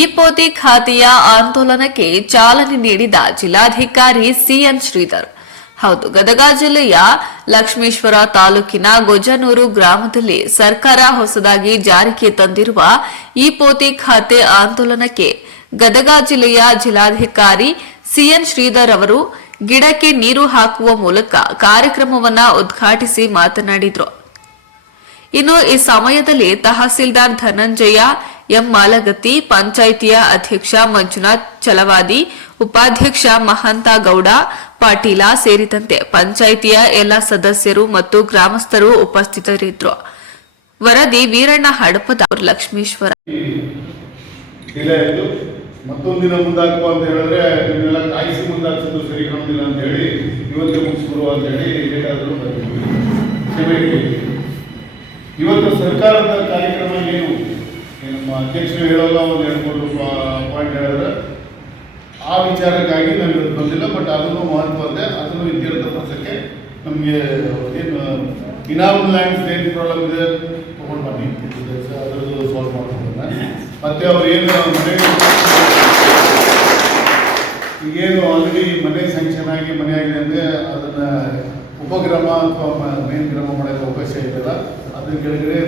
ಈ ಪೋತಿ ಖಾತೆಯ ಆಂದೋಲನಕ್ಕೆ ಚಾಲನೆ ನೀಡಿದ ಜಿಲ್ಲಾಧಿಕಾರಿ ಸಿಎನ್ ಶ್ರೀಧರ್. ಹೌದು, ಗದಗ ಜಿಲ್ಲೆಯ ಲಕ್ಷ್ಮೇಶ್ವರ ತಾಲೂಕಿನ ಗೊಜನೂರು ಗ್ರಾಮದಲ್ಲಿ ಸರ್ಕಾರ ಹೊಸದಾಗಿ ಜಾರಿಗೆ ತಂದಿರುವ ಈ ಪೋತಿ ಖಾತೆ ಆಂದೋಲನಕ್ಕೆ ಗದಗ ಜಿಲ್ಲೆಯ ಜಿಲ್ಲಾಧಿಕಾರಿ ಸಿಎನ್ ಶ್ರೀಧರ್ ಅವರು ಗಿಡಕ್ಕೆ ನೀರು ಹಾಕುವ ಮೂಲಕ ಕಾರ್ಯಕ್ರಮವನ್ನ ಉದ್ಘಾಟಿಸಿ ಮಾತನಾಡಿದರು. ಇನ್ನು ಈ ಸಮಯದಲ್ಲಿ ತಹಸೀಲ್ದಾರ್ ಧನಂಜಯ ಎಂ ಮಾಲಗತಿ ಪಂಚಾಯಿತಿಯ ಅಧ್ಯಕ್ಷ ಮಂಜುನಾಥ್ ಚಲವಾದಿ, ಉಪಾಧ್ಯಕ್ಷ ಮಹಾಂತ ಗೌಡ ಪಾಟೀಲ ಸೇರಿದಂತೆ ಪಂಚಾಯಿತಿಯ ಎಲ್ಲ ಸದಸ್ಯರು ಮತ್ತು ಗ್ರಾಮಸ್ಥರು ಉಪಸ್ಥಿತರಿದ್ದರು. ವರದಿ ವೀರಣ್ಣ ಹಡಪದ ಲಕ್ಷ್ಮೀಶ್ವರ. ಮತ್ತೊಂದಿನ ಮುಂದಾಕುವ ಅಂತ ಹೇಳಿದ್ರೆ ನಿಮ್ಮೆಲ್ಲ ಕಾಯಿಸಿ ಮುಂದಾಕ್ಸೋದು ಸರಿ ಕಾಣುದಿಲ್ಲ ಅಂತ ಹೇಳಿ ಇವತ್ತೇ ಮುಗಿಸ್ಬಿಡುವ ಅಂತ ಹೇಳಿ ಕ್ಷಮೆ ಇವತ್ತು ಸರ್ಕಾರದ ಕಾರ್ಯಕ್ರಮ ಅಧ್ಯಕ್ಷರು ಹೇಳೋಲ್ಲ ಒಂದು ಎರಡು ಮೂರು ಪಾಯಿಂಟ್ ಹೇಳಿದ್ರೆ. ಆ ವಿಚಾರಕ್ಕಾಗಿ ಇವತ್ತು ಬಂದಿಲ್ಲ ಬಟ್ ಅದನ್ನು ಮಹತ್ವ ಅದನ್ನು ಅದನ್ನು ಪಕ್ಷಕ್ಕೆ ನಮಗೆ ಏನು ಇನಾಮ್ ಲ್ಯಾಂಡ್ಸ್ ಏನು ಪ್ರಾಬ್ಲಮ್ ಇದೆ ತೊಗೊಂಡು ಬನ್ನಿ. ಅದರದ್ದು ಸಾಲ್ವ್ ಮಾಡ್ಕೊಂಡು ಮತ್ತೆ ಅವ್ರು ಏನು, ಮನೆ ಈಗೇನು ಆಲ್ರೆಡಿ ಮನೆ ಸ್ಯಾಂಕ್ಷನ್ ಆಗಿ ಮನೆ ಆಗಿದೆ ಅಂದರೆ ಅದನ್ನು ಉಪಗ್ರಾಮ ಅಥವಾ ಮೇನ್ ಗ್ರಾಮ ಮಾಡೋಕ್ಕೆ ಅವಕಾಶ ಇದೆಯಲ್ಲ ಅದ್ರ ಕೆಳಗಡೆ